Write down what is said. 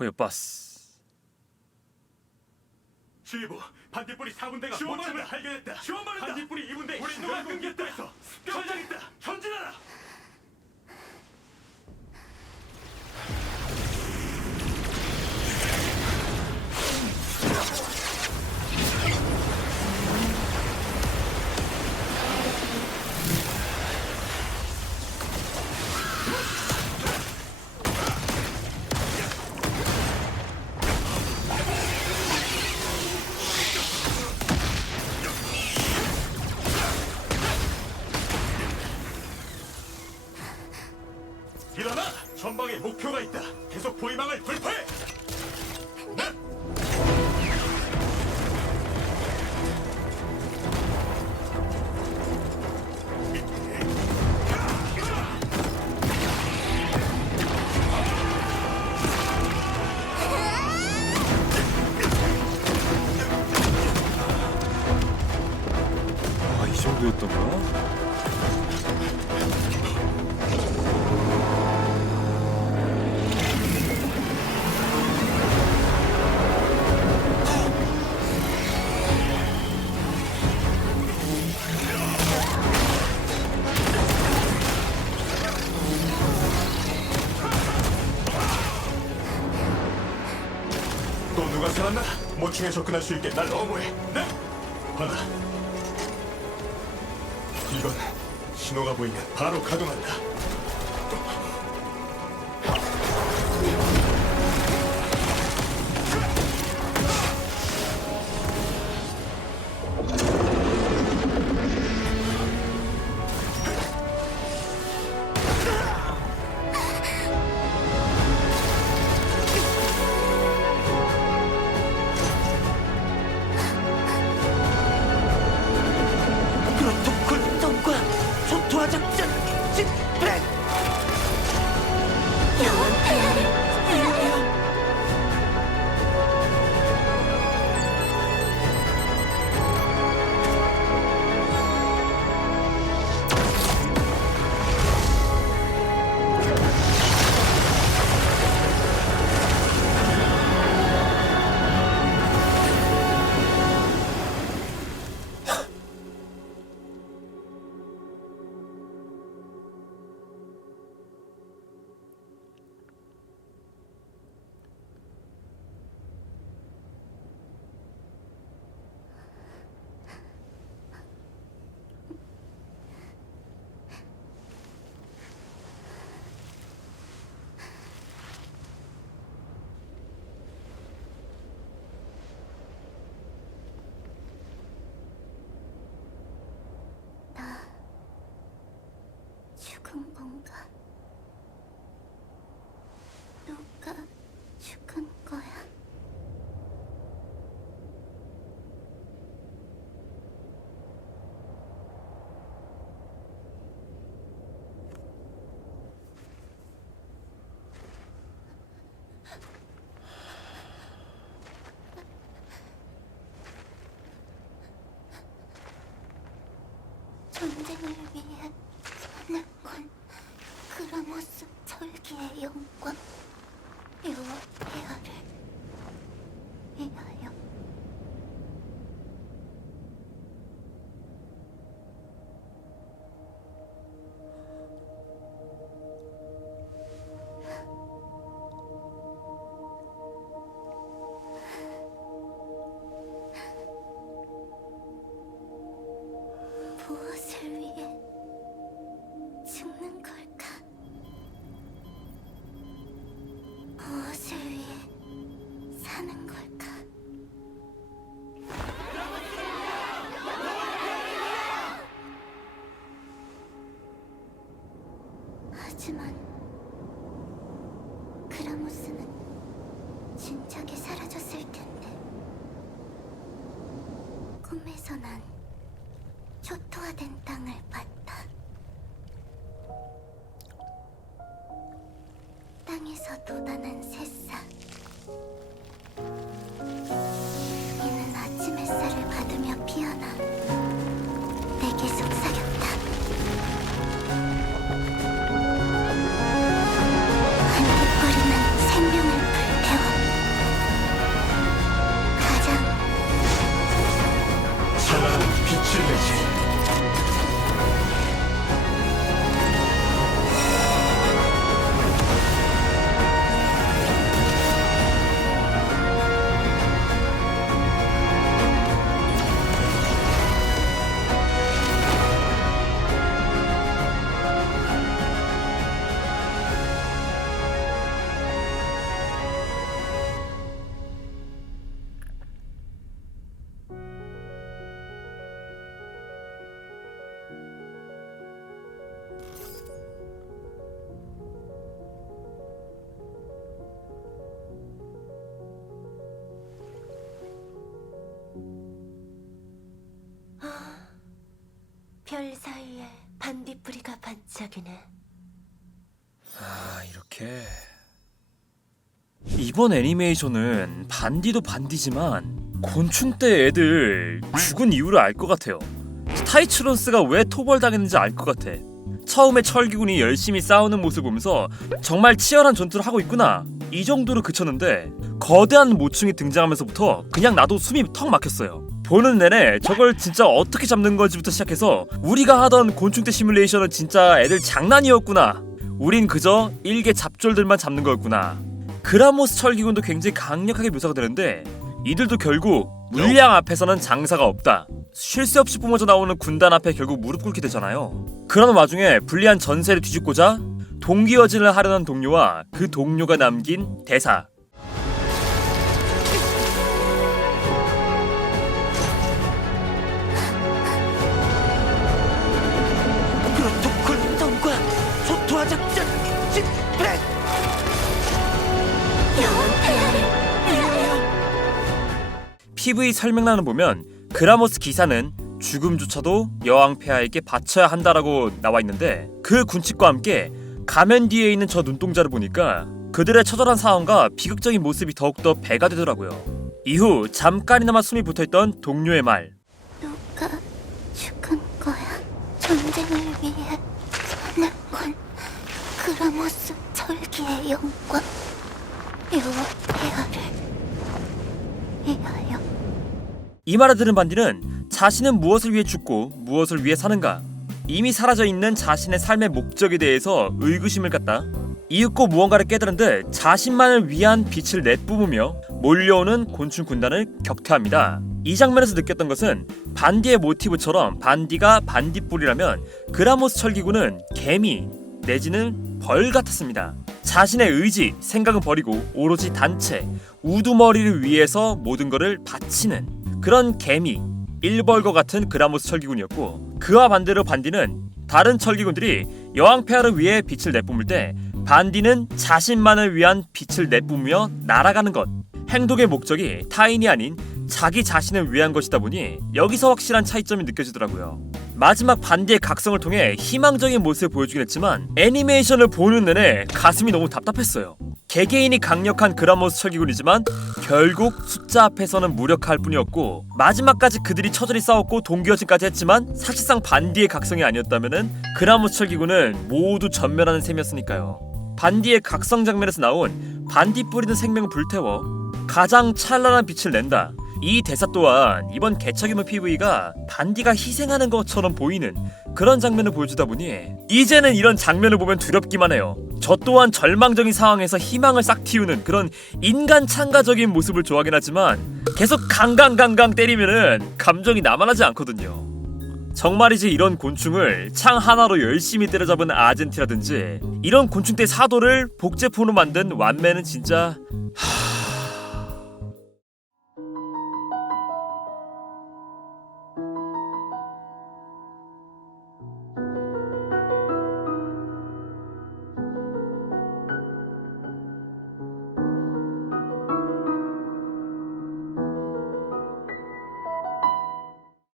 호요버스 주의보 반딧불이 4분대가 모침을 발견했다. 지원받는다. 반딧불이 2분대 신호가 끊겼다. 해서 습격하겠다. 전진하라 목표가 있다. 계속 보이망을 돌파해 누가 살았나? 모층에 접근할 수 있게 날 어무해. 네? 하나 이건 신호가 보이면 바로 가동한다 건가? 누가 죽은 거야? 전쟁을 위해 손을 건 그라모스 철기의 영광 여호와 폐하를 진작에 사라졌을 텐데 꿈에서 난 초토화된 땅을 봤다. 땅에서 돋아난 새싹. 是的亲 별 사이에 반딧불이가 반짝이네. 아 이렇게 이번 애니메이션은 반디도 반디지만 곤충 때 애들 죽은 이유를 알 것 같아요. 타이츠론스가 왜 토벌당했는지 알 것 같아. 처음에 철기군이 열심히 싸우는 모습 보면서 정말 치열한 전투를 하고 있구나 이 정도로 그쳤는데 거대한 모충이 등장하면서부터 그냥 나도 숨이 턱 막혔어요. 보는 내내 저걸 진짜 어떻게 잡는 건지부터 시작해서 우리가 하던 곤충대 시뮬레이션은 진짜 애들 장난이었구나. 우린 그저 일개 잡졸들만 잡는 거였구나. 그라모스 철기군도 굉장히 강력하게 묘사가 되는데 이들도 결국 물량 앞에서는 장사가 없다. 쉴 새 없이 뿜어져 나오는 군단 앞에 결국 무릎 꿇게 되잖아요. 그런 와중에 불리한 전세를 뒤집고자 동기어진을 하려는 동료와 그 동료가 남긴 대사. PV 설명란을 보면 그라모스 기사는 죽음조차도 여왕 폐하에게 바쳐야 한다라고 나와 있는데 그 군칙과 함께 가면 뒤에 있는 저 눈동자를 보니까 그들의 처절한 상황과 비극적인 모습이 더욱더 배가 되더라고요. 이후 잠깐이나마 숨이 붙어있던 동료의 말 누가 죽은 거야? 전쟁을 위해 보냈군. 그라모스 철기의 영광. 여호와 폐하를 위하여. 이 말을 들은 반디는 자신은 무엇을 위해 죽고 무엇을 위해 사는가 이미 사라져 있는 자신의 삶의 목적에 대해서 의구심을 갖다 이윽고 무언가를 깨달은데 자신만을 위한 빛을 내뿜으며 몰려오는 곤충 군단을 격퇴합니다. 이 장면에서 느꼈던 것은 반디의 모티브처럼 반디가 반딧불이라면 그라모스 철기군은 개미 내지는 벌 같았습니다. 자신의 의지, 생각은 버리고 오로지 단체, 우두머리를 위해서 모든 것을 바치는 그런 개미, 일벌과 같은 그라모스 철기군이었고 그와 반대로 반디는 다른 철기군들이 여왕 폐하를 위해 빛을 내뿜을 때 반디는 자신만을 위한 빛을 내뿜으며 날아가는 것 행동의 목적이 타인이 아닌 자기 자신을 위한 것이다 보니 여기서 확실한 차이점이 느껴지더라고요. 마지막 반디의 각성을 통해 희망적인 모습을 보여주긴 했지만 애니메이션을 보는 내내 가슴이 너무 답답했어요. 개개인이 강력한 그라모스 철기군이지만 결국 숫자 앞에서는 무력할 뿐이었고 마지막까지 그들이 처절히 싸웠고 동기어진까지 했지만 사실상 반디의 각성이 아니었다면은 그라모스 철기군은 모두 전멸하는 셈이었으니까요. 반디의 각성 장면에서 나온 반디 뿌리는 생명을 불태워 가장 찬란한 빛을 낸다. 이 대사 또한 이번 개척이문 PV가 반디가 희생하는 것처럼 보이는 그런 장면을 보여주다 보니 이제는 이런 장면을 보면 두렵기만 해요. 저 또한 절망적인 상황에서 희망을 싹 틔우는 그런 인간 참가적인 모습을 좋아하긴 하지만 계속 강강강강 때리면은 감정이 남아나지 않거든요. 정말이지 이런 곤충을 창 하나로 열심히 때려잡은 아젠티라든지 이런 곤충 때 사도를 복제품으로 만든 완매는 진짜 하...